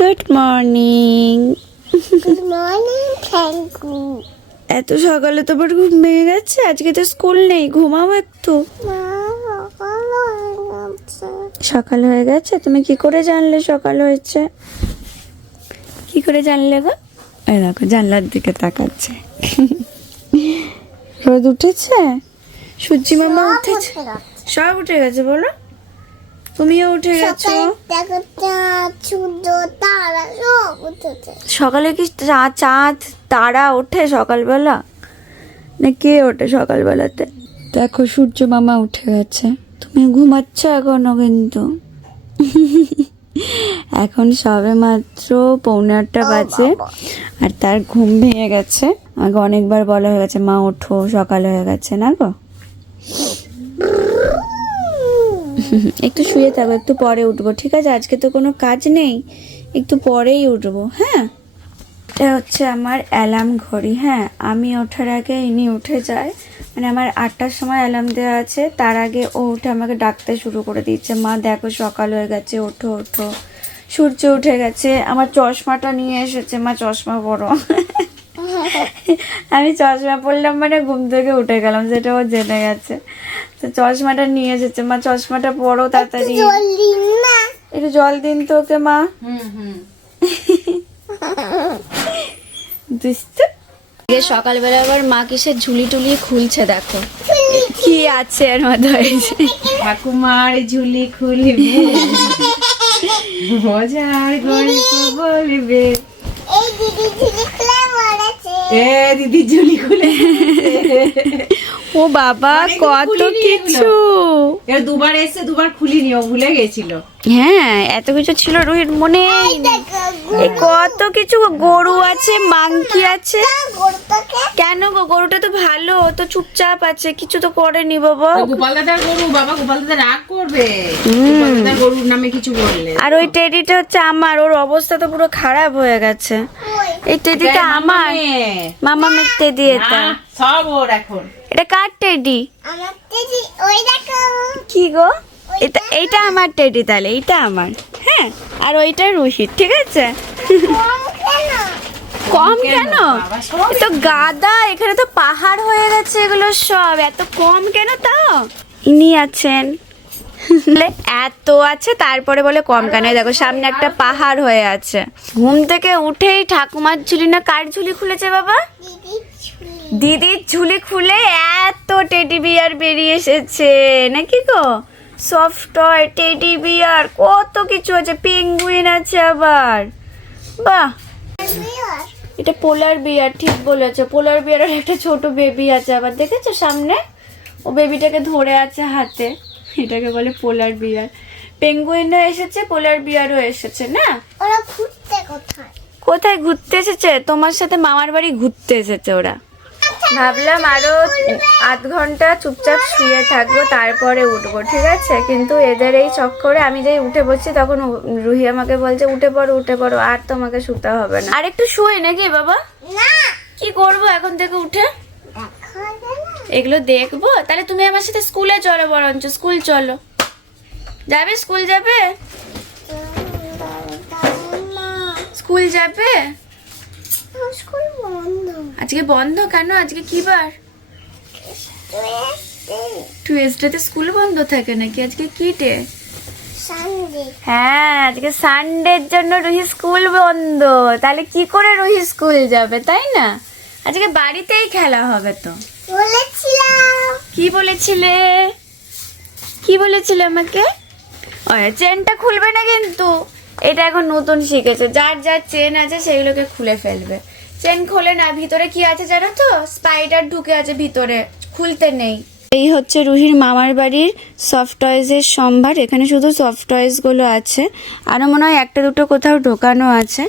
Good morning. Good morning thank you. এত সকালে তোমার ঘুম ভেঙে গেছে? আজকে তো স্কুল নেই, ঘুমাও একটু। সকাল হয়ে গেছে? তুমি কি করে জানলে সকাল হয়েছে? কি করে জানলে গো? এই দেখো জানলার দিকে তাকাচ্ছে। রোদ উঠেছে? সূর্যি মামা উঠেছে? সব উঠে গেছে বলো? তুমিও উঠে গেছো? সকালে কি চাঁদ তারা ওঠে সকালবেলা? না কে ওঠে সকালবেলাতে? দেখো সূর্য মামা উঠে গেছে, তুমি ঘুমাচ্ছ এখনো কিন্তু। এখন সবে মাত্র 7:45 বাজে আর তার ঘুম ভেঙে গেছে। আমাকে অনেকবার বলা হয়ে গেছে মা ওঠো, সকাল হয়ে গেছে না গো। একটু শুয়ে থাকো, একটু পরে উঠবো, ঠিক আছে? আজকে তো কোনো কাজ নেই, একটু পরেই উঠবো। হ্যাঁ, এটা হচ্ছে আমার অ্যালার্ম ঘড়ি। হ্যাঁ, আমি ওঠার আগে ইনি উঠে যায়, মানে আমার 8টার সময় অ্যালার্ম দেওয়া আছে, তার আগে ও উঠে আমাকে ডাকতে শুরু করে দিচ্ছে, মা দেখো সকাল হয়ে গেছে, ওঠো ওঠো, সূর্য উঠে গেছে। আমার চশমাটা নিয়ে এসেছে, মা চশমা পরো। আমি চশমা পরলাম মানে ঘুম থেকে উঠে গেলাম, সেটা ও জেনে গেছে। তো চশমাটা নিয়ে এসেছে, মা চশমাটা পরো তাড়াতাড়ি। একটু জল দিন তো ওকে মা। সকালবেলা আবার মা কিসের ঝুলি টুলি খুলছে, দেখো কি আছে এর মধ্যে। ঠাকুমার ঝুলি খুলিবে, মজার গল্প বলবে। দিদি ঝুলি খুলে। ও বাবা, কত কিছু! এর দুবার এসে দুবার খুলিনি, ও ভুলে গেছিল। হ্যাঁ, এত কিছু ছিল রোহিত মনে। কত কিছু, গরু আছে, মাংকি আছে। কেন গো? গরুটা তো ভালো, ও তো চুপচাপ আছে, কিছু তো করেনি বাবা। গোপাল দাদার গরু, বাবা গোপাল দাদা রাগ করবে গোপাল দাদার গরুর নামে কিছু বললে। আর ওই টেডিটা হচ্ছে আমার, ওর অবস্থা তো পুরো খারাপ হয়ে গেছে। এই টেডিটা আমার, মামামের টেডি এটা। সব ওর এখন। এটা কার টেডি? আমার টেডি, ওই দেখো। কি গো? এইটা আমার টেডি, তাহলে এইটা আমার। হ্যাঁ, আর ওইটা রোহিত, ঠিক আছে? কম কেন? তো গাদা, এখানে তো পাহাড় হয়ে গেছে এগুলো সব, এত কম কেন তাও? ইনি আছেন, এত আছে তারপরে বলে কম কেন? দেখো সামনে একটা পাহাড় হয়ে আছে। ঘুম থেকে উঠেই ঠাকুমার ঝুলি না কার ঝুলি খুলেছে বাবা? দিদির ঝুলি খুলে এত টেডি বিয়ার বেরিয়ে এসেছে নাকি গো? সফট টয়, টেডি বিয়ার, কত কিছু আছে, পেঙ্গুইন আছে আবার। বাহ, এটা পোলার বিয়ার, ঠিক বলেছো। পোলার বিয়ারের একটা ছোট বেবি আছে আবার, দেখেছো সামনে? ও বেবিটাকে ধরে আছে হাতে, এটাকে বলে পোলার বিয়ার। পেঙ্গুইনও এসেছে, পোলার বিয়ারও এসেছে না? ওরা ঘুরতে কোথায়? কোথায় ঘুরতে এসেছে? তোমার সাথে মামার বাড়ি ঘুরতে এসেছে ওরা। ভাবলাম আরো 8 ঘন্টা চুপচাপ শুয়ে থাকবো, তারপরে উঠবো, ঠিক আছে? কিন্তু এদের এই চক্করে আমি যেই উঠে বসছি তখন রুহি আমাকে বলছে উঠে পড়ো উঠে পড়ো, আর তোমাকে শুতে হবে না। আর একটু শুয়ে নাকি বাবা? না, কি করবো এখন থেকে উঠে? এগুলো দেখবো? তাহলে তুমি আমার সাথে স্কুলে চলো, বরঞ্চ স্কুল চলো। যাবে? স্কুল যাবে? স্কুল যাবে? স্কুল বন্ধ। আজকে বন্ধ কেন? আজকে কি বার? টুয়েসডেতে স্কুল বন্ধ থাকে নাকি? আজকে কি ডে? সানডে। হ্যাঁ, আজকে সানডের জন্য রুহি স্কুল বন্ধ। তাহলে কি করে রুহি স্কুল যাবে, তাই না? আজকে বাড়িতেই খেলা হবে তো। বলেছিলাম। কি বলেছিলে? কি বলেছিলে আমাকে? চেনটা খুলবে না কিন্তু, এটা এখন নতুন শিখেছে। যার যার চেন আছে সেগুলোকে খুলে ফেলবে। চেন খোলে না, ভিতরে কি আছে জানো তো? স্পাইডার ঢুকে আছে ভিতরে, খুলতে নেই। এই হচ্ছে রুহির মামার বাড়ির সফট টয়েজের সম্ভার। এখানে শুধু সফট টয়েজগুলো আছে, আরও মনে হয় একটা দুটো কোথাও ঢোকানো আছে।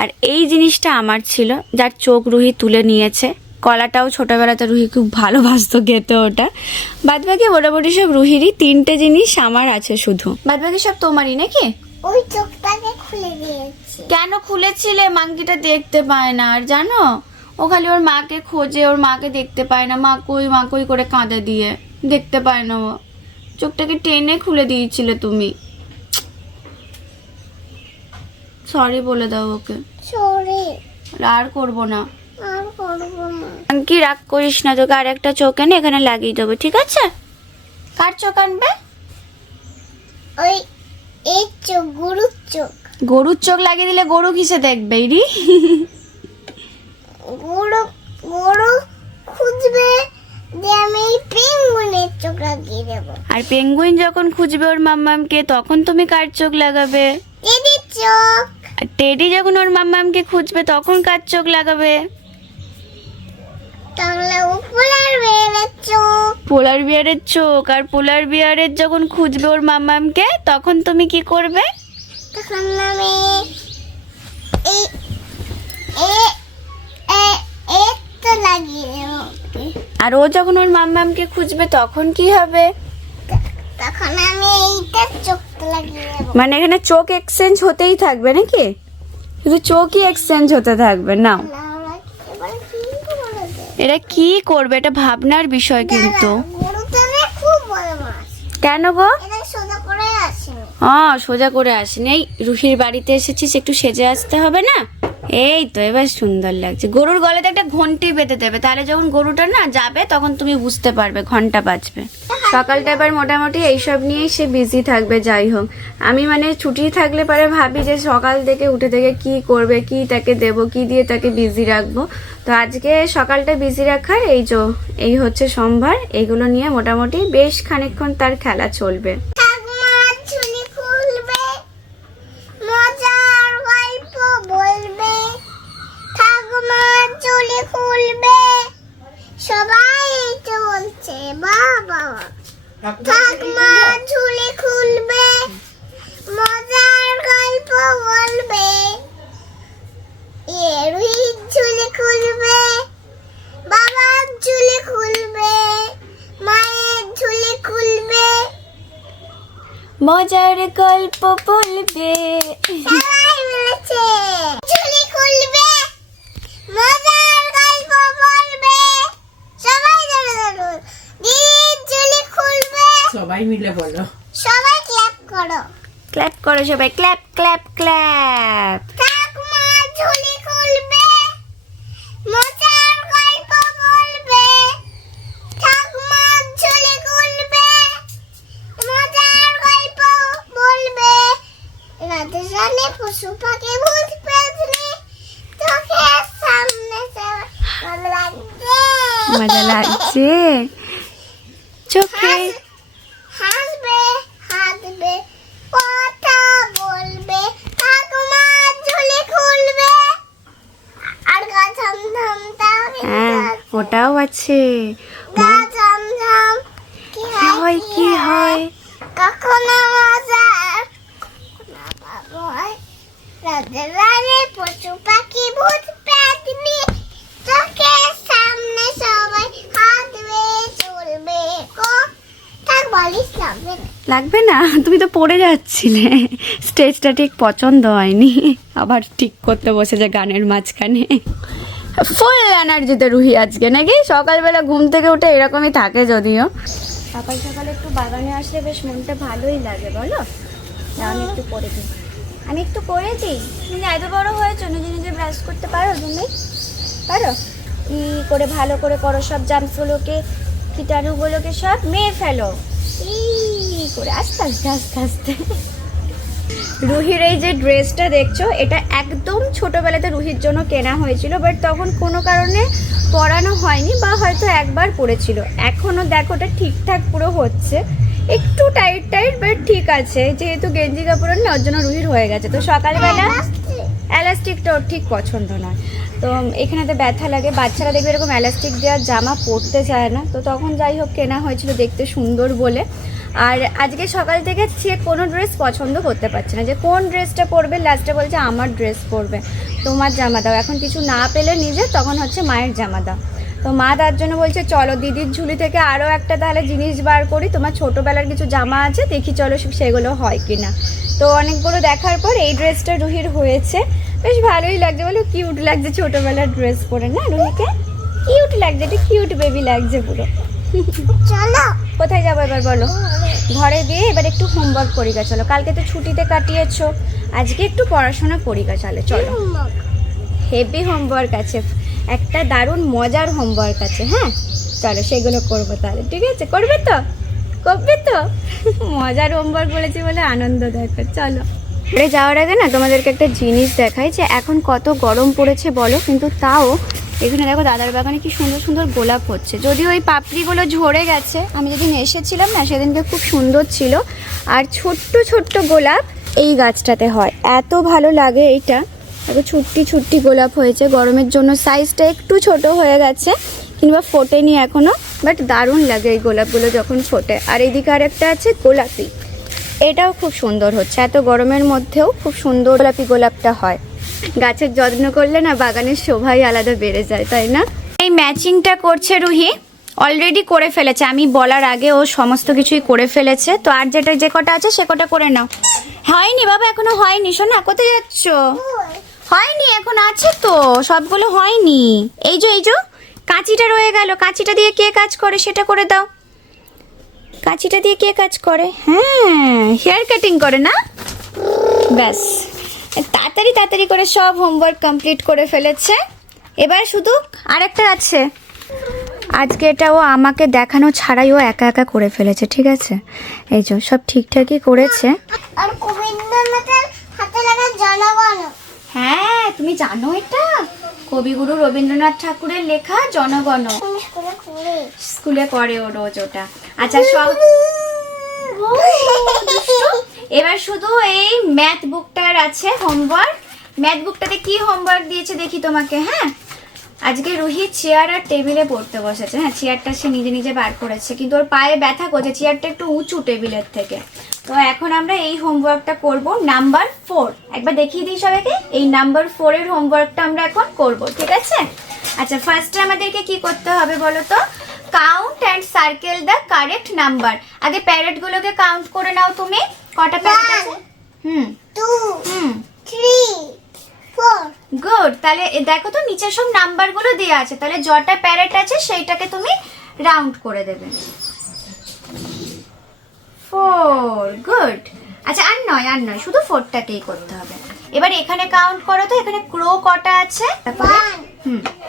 আর এই জিনিসটা আমার ছিল, যার চোখ রুহি তুলে নিয়েছে। কলাটাও ছোটবেলাতে রুহি খুব ভালোবাসতো খেতে ওটা। বাদবাকি মোটামুটি সব রুহিরই। 3টে জিনিস আমার আছে শুধু, বাদবাকি সব তোমারই নাকি? ওই চোখটাকে খুলে দিয়েছি। কেন খুলেছিলে? মাংকিটা দেখতে পায় না, আর জানো ও খালি ওর মাকে খোঁজে, ওর মাকে দেখতে পায় না। মা কই করে কাঁদে দিয়ে, দেখতে পায় না ও। চোখটাকে টেনে খুলে দিয়েছিলে তুমি। সরি বলে দাও ওকে, সরি, আর করবো না। আর করবো না। কি রাগ করিস না, তোকে আর একটা চোখ এনে এখানে লাগিয়ে দেবো, ঠিক আছে? কার চোখ আনবে? ওই এই চোখ, গরুর চোখ। গরুর চোখ লাগিয়ে দিলে গরু কিসে দেখবে রি? গরু গরু খুঁজবে যে আমি এই পেঙ্গুইনের চোখ লাগিয়ে দেবো। আর পেঙ্গুইন যখন খুঁজবে ওর মাম্মামকে, তখন তুমি কার চোখ লাগাবে? টেডির চোখ। আর টেডি যখন ওর মাম্মামকে খুঁজবে, তখন কার চোখ লাগাবে? তাহলে ও পোলার বেয়ারের চোখ। পোলার বিয়ারের চোখ। আর পোলার বিয়ারের যখন খুঁজবে ওর মাম্মামকে, তখন তুমি কি করবে? তখন আমি এই তো লাগিয়ে দেবো ওকে। আর ও যখন ওর মাম্মামকে খুঁজবে, তখন কি হবে? তখন আমি এইটার চোখটা লাগিয়ে দেবো। মানে এখানে চোখ এক্সচেঞ্জ হতেই থাকবে নাকি? শুধু চোখই এক্সচেঞ্জ হতে থাকবে না? এবার কি করবে? এটা কি করবে, এটা ভাবনার বিষয় কিন্তু। গরুটা খুব বড় মাছ। কেন গো? এটা সোজা করে আসেনি। সোজা করে আসেনি। এই রুহির বাড়িতে এসেছিস, একটু সেজে আসতে হবে না? এই তো এবার সুন্দর লাগছে। গরুর গলাতে একটা ঘন্টি বেঁধে দেবে, তাহলে যখন গরুটা না যাবে তখন তুমি বুঝতে পারবে ঘন্টা বাজবে। সকালটা এবার মোটামুটি এইসব নিয়েই সে বিজি থাকবে। যাই হোক, আমি মানে ছুটি থাকলে পরে ভাবি যে সকাল থেকে উঠে থেকে কি করবে, কি তাকে দেব, কি দিয়ে তাকে বিজি রাখবো। তো আজকে সকালটা বিজি রাখার এই হচ্ছে সম্ভার। এইগুলো নিয়ে মোটামুটি বেশ খানিকক্ষণ তার খেলা চলবে। ঠাকুমা ঝুলি খুলবে, মজার গল্প বলবে। ঠাকুমা ঝুলি খুলবে, সবাই তো বলছে বাবা। ঠাকুমা ঝুলি খুলবে, মজার গল্প বলবে। রুহির ঝুলি খুলবে, বাবার ঝুলি খুলবে, মায়ের ঝুলি খুলবে। মজার গল্প বলবে। সবাই বলেছে ঝুলি খুলবে, মজার গল্প বলবে। সবাই ধরো দিদির ঝুলি খুলবে। সবাই মিলে বলো। সবাই ক্ল্যাপ করো। ক্ল্যাপ করো সবাই, ক্ল্যাপ ক্ল্যাপ ক্ল্যাপ। ঠাকুমা ঝুলি খুলবে, মজার গল্প বলবে। ঠাকুমা ঝুলি খুলবে, মজার গল্প বলবে। রাতে জানে পশু পাখি ভূত পেতনি চোখের সামনে সবাই ভালো লাগছে। মজা লাগছে চোখে। হাসবে, হাসবে, কথা বলবে। ঠাকুমা ঝুলি খুলবে। আর গা ঝমঝমটাও হ্যাঁ, ওটাও আছে। গা ঝমঝম কি কি হয় কি হয়? কখনো মজার, কখনো ভয়। রাতে রাতে পশু পাখি ভূত পেতনি চোখের সামনে সবাই হাসবে, চলবে। থাক বলিস লাগবে না। লাগবে না? তুমি তো পড়ে যাচ্ছিলে, স্টেজটা ঠিক পছন্দ হয়নি, আবার ঠিক করতে বসেছে গানের মাঝখানে। ফুল এনার্জিতে রুহি আজকে নাকি? সকালবেলা ঘুম থেকে উঠে এরকমই থাকে যদিও। সকাল সকালে একটু বাগানে আসলে বেশ মনটা ভালোই লাগে, বলো? আমি একটু করে দিই, আমি একটু করে দিই। তুমি এত বড় হয়েছো, নিজে নিজে ব্রাশ করতে পারো? তুমি পারো? ই করে ভালো করে করো, সব জামসগুলোকে, কীটাণুগুলোকে সব মেরে ফেলো ই করে, আস্তে আস্তে আস্তে আস্তে। রুহির এই যে ড্রেসটা দেখছো, এটা একদম ছোটবেলাতে রুহির জন্য কেনা হয়েছিল, বাট তখন কোনো কারণে পরানো হয়নি, বা হয়তো একবার পরেছিল। এখনো দেখো ওটা ঠিকঠাক পুরো হচ্ছে, একটু টাইট টাইট, বাট ঠিক আছে। যেহেতু গেঞ্জি কাপড় না, ওর জন্য রুহির হয়ে গেছে। তো সকালবেলা এলাস্টিকটা ওর ঠিক পছন্দ নয়, তো এখানেতে ব্যথা লাগে। বাচ্চারা দেখবে এরকম এলাস্টিক দেওয়ার জামা পরতে চায় না, তো তখন যাই হোক কেনা হয়েছিল দেখতে সুন্দর বলে। আর আজকে সকাল থেকে সে কোনো ড্রেস পছন্দ করতে পারছে না, যে কোন ড্রেসটা পরবে। লাস্টে বলছে আমার ড্রেস পরবে, তোমার জামা দাও। এখন কিছু না পেলে নিজে, তখন হচ্ছে মায়ের জামা দাও। তো মা তার জন্য বলছে চলো দিদির ঝুলি থেকে আরও একটা তাহলে জিনিস বার করি, তোমার ছোটোবেলার কিছু জামা আছে, দেখি চলো সেগুলো হয় কি না। তো অনেকগুলো দেখার পর এই ড্রেসটা রুহির হয়েছে, বেশ ভালোই লাগছে, বলো কিউট লাগছে ছোটোবেলার ড্রেস পরে না রুহিকে? কিউট লাগছে, এটা কিউট বেবি লাগছে পুরো। চলো কোথায় যাবো এবার বলো? ঘরে দিয়ে এবার একটু হোমওয়ার্ক করি গা। চলো, কালকে তো ছুটিতে কাটিয়েছো, আজকে একটু পড়াশোনা করি গা। চলো, হেভি হোমওয়ার্ক আছে, একটা দারুণ মজার হোমওয়ার্ক আছে। হ্যাঁ চলো, সেগুলো করবো তাহলে। ঠিক আছে, করবে তো? মজার হোমওয়ার্ক বলেছি বলে আনন্দ দেখো। চলো, ঘরে যাওয়ার আগে না তোমাদেরকে একটা জিনিস দেখাই, যে এখন কত গরম পড়েছে বলো, কিন্তু তাও এখানে দেখো দাদার বাগানে কি সুন্দর সুন্দর গোলাপ হচ্ছে। যদিও ওই পাপড়িগুলো ঝরে গেছে, আমি যেদিন এসেছিলাম না সেদিনকে খুব সুন্দর ছিল। আর ছোট্ট ছোট্ট গোলাপ এই গাছটাতে হয়, এত ভালো লাগে এইটা। দেখো ছুট্টি গোলাপ হয়েছে, গরমের জন্য সাইজটা একটু ছোট হয়ে গেছে, কিংবা ফোটেনি এখনো, বাট দারুণ লাগে এই গোলাপগুলো যখন ফোটে। আর এইদিকে আরেকটা আছে গোলাপি, এটাও খুব সুন্দর হচ্ছে, এত গরমের মধ্যেও খুব সুন্দর গোলাপটা হয়। গাছের যত্ন করলে না বাগানের শোভাই আলাদা বেড়ে যায়, তাই না? এই ম্যাচিংটা করছে রুহি, অলরেডি করে ফেলেছে, আমি বলার আগে ও সমস্ত কিছুই করে ফেলেছে। তো আর যে কটা আছে সে কটা করে নাও। হয়নি বাবা, এখনো হয়নি। শোনা, কোথায় যাচ্ছ? হয়নি, এখন আছে তো, সবগুলো হয়নি। এই যে কাঁচিটা রয়ে গেল, কাঁচিটা দিয়ে কে কাজ করে সেটা করে দাও। কাঁচিটা দিয়ে কে কাজ করে? হ্যাঁ, হেয়ার কাটিং করে না? ব্যাস, তাড়াতাড়ি করে সব হোমওয়ার্ক কমপ্লিট করে ফেলেছে। এবার শুধু আরেকটা আছে, আজকে এটা ও আমাকে দেখানো ছাড়াই ও একা একা করে ফেলেছে। ঠিক আছে, এই যে সব ঠিকঠাকই করেছে। আর রবীন্দ্রনাথের হাতে লাগা জনগণ। হ্যাঁ, তুমি জানো এটা কবিগুরু রবীন্দ্রনাথ ঠাকুরের লেখা জনগণ। স্কুলে করে ও রোজ ওটা। আচ্ছা সব, এবার শুধু এই ম্যাথ বুকটার আছে হোমওয়ার্ক। ম্যাথ বুকটাতে কি হোমওয়ার্ক দিয়েছে দেখি তোমাকে। হ্যাঁ, আজকে রুহি চেয়ার আর টেবিলে পড়তে বসেছে। হ্যাঁ, চেয়ারটা সে নিজে বার করেছে, কিন্তু ওর পায়ে ব্যথা করছে, চেয়ারটা একটু উঁচু টেবিলের থেকে। তো এখন আমরা এই হোমওয়ার্কটা করব, নাম্বার 4। একবার দেখিয়ে দিই সবাইকে, এই নাম্বার 4 এর হোমওয়ার্কটা আমরা এখন করব। ঠিক আছে? আচ্ছা, ফার্স্টে আমাদেরকে কি করতে হবে বলো তো? Count and circle the correct number. আগে প্যারেটগুলোকে কাউন্ট করে নাও তুমি, কটা প্যারেট আছে? 2 3 4 গুড। তাহলে দেখো তো নিচে সব নাম্বারগুলো দেওয়া আছে, তাহলে যটা প্যারেট আছে সেইটাকে তুমি রাউন্ড করে দেবে। 4, গুড। আচ্ছা, আর নয়, শুধু 4টাকেই করতে হবে। এবার এখানে কাউন্ট করো তো, এখানে ক্রো কটা আছে? 1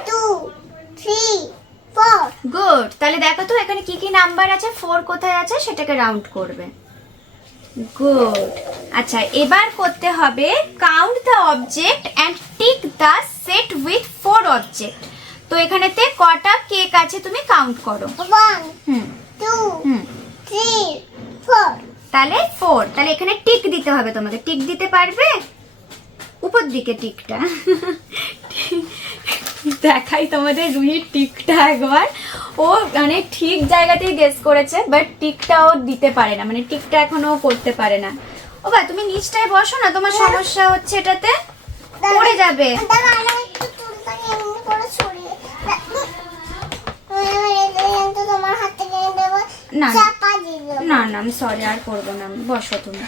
2 3 4 গুড। তাহলে দেখো তো এখানে কি কি নাম্বার আছে, 4 কোথায় আছে সেটাকে রাউন্ড করবে। গুড। আচ্ছা, এবার করতে হবে count the object and tick the set with 4 object. তো এখানেতে কটা কেক আছে তুমি কাউন্ট করো। 1 2 3 4 তাহলে 4। তাহলে এখানে টিক দিতে হবে তোমাকে। টিক দিতে পারবে? উপর দিকে টিকটা দেখাই তোমাদের রুহির টিকটা একবার। ও মানে ঠিক জায়গাতেই গেস করেছে, বাট টিকটা ও দিতে পারে না, মানে টিকটা এখনো করতে পারে না। ও বা তুমি নিচটায় বসো না, তোমার সমস্যা হচ্ছে এটাতে, পড়ে যাবে। দাঁড়া, আমি একটু তুলতাকে এমনি করে ছড়িয়ে তো তোমার হাত থেকে দেব, না চাপা দিল। না, আমি সরি, আর করবো না। বসো তুমি।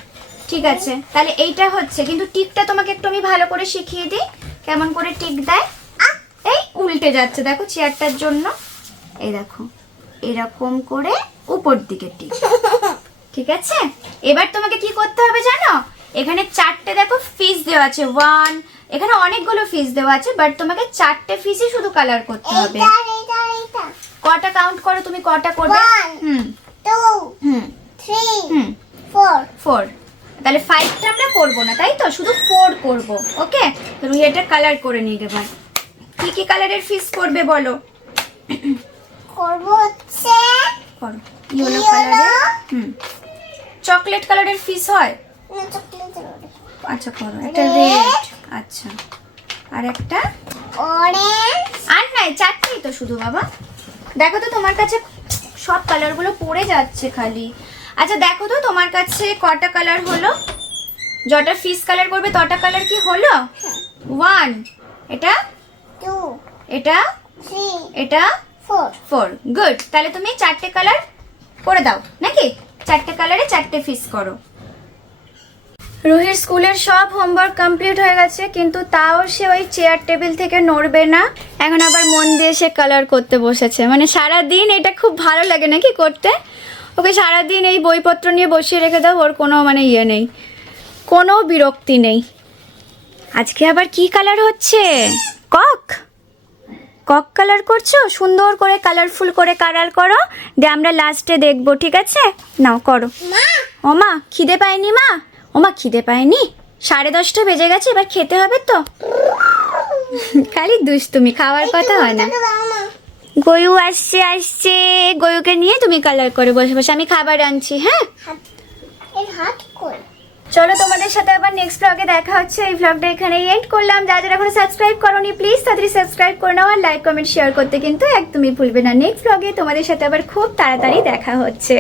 ঠিক আছে, তাহলে এইটা হচ্ছে, কিন্তু টিকটা তোমাকে একটু আমি ভালো করে শিখিয়ে দিই কেমন করে টিক দেয়। এই উল্টে যাচ্ছে দেখো চেয়ারটার জন্য। এই দেখো, এরকম করে উপর দিকে টিক। ঠিক আছে, এবার তোমাকে কি করতে হবে জানো? এখানে 4টে দেখো ফিস দেওয়া আছে, 1, এখানে অনেকগুলো ফিস দেওয়া আছে, বাট তোমাকে 4টে ফিসই শুধু কালার করতে হবে। এইটা কটা কাউন্ট করো তুমি, কটা করবে? 1 2 3 4 তাহলে 5টা আমরা করবো না, তাই তো? শুধু 4 করব। ওকে, তো রুহি এটা কালার করে নিয়ে গেবা। কি কি কালারের ফিস করবে বলো? করব হচ্ছে করো ইয়েলো কালারের। চকলেট কালারের ফিস হয়? না, চকলেটের আচ্ছা করো। একটা রেড, আচ্ছা, আর একটা অরেঞ্জ। আর নাই, 4টেই তো শুধু বাবা। দেখো তো তোমার কাছে সব কালারগুলো পড়ে যাচ্ছে খালি। আচ্ছা দেখো তো তোমার কাছে কটা কালার হলো? যটা ফিস কালার করবে তটা কালার কি হলো? 1, এটা 2 এটা 3 এটা 4। গুড। তাহলে তুমি 4টে কালার করে দাও নাকি? 4টে কালারে 4টে ফিস করো। রুহির স্কুলের সব হোমওয়ার্ক কমপ্লিট হয়ে গেছে, কিন্তু তাও সে ওই চেয়ার টেবিল থেকে নড়বে না। এখন আবার মন দিয়ে সে কালার করতে বসেছে। মানে সারা দিন এটা খুব ভালো লাগে নাকি করতে? ওকে সারাদিন এই বইপত্র নিয়ে বসিয়ে রেখে দাও, ওর কোনো মানে ইয়ে নেই, কোনো বিরক্তি নেই। আজকে আবার কি কালার হচ্ছে? কক কক কালার করছো? সুন্দর করে কালারফুল করে কালার করো, দিয়ে আমরা লাস্টে দেখবো, ঠিক আছে? নাও করো। মা ও মা খিদে পায়নি মা? ও মা খিদে পায়নি? 10:30 বেজে গেছে, এবার খেতে হবে তো। খালি দুষ্টুমি, খাওয়ার কথা হয় না। দাও না। গয়ু আসছে, গয়ুকে নিয়ে তুমি কালার করে বসে বসে, আমি খাবার আনছি। হ্যাঁ এর হাত কই? চলো, তোমাদের সাথে আবার নেক্সট ব্লগে দেখা হচ্ছে। এই ব্লগটা এখানেই এন্ড করলাম। যারা এখনো সাবস্ক্রাইব করোনি প্লিজ তাড়াতাড়ি সাবস্ক্রাইব করে নাও, আর লাইক কমেন্ট শেয়ার করতে কিন্তু একদমই ভুলবে না। নেক্সট ব্লগে তোমাদের সাথে আবার খুব তাড়াতাড়ি দেখা হচ্ছে।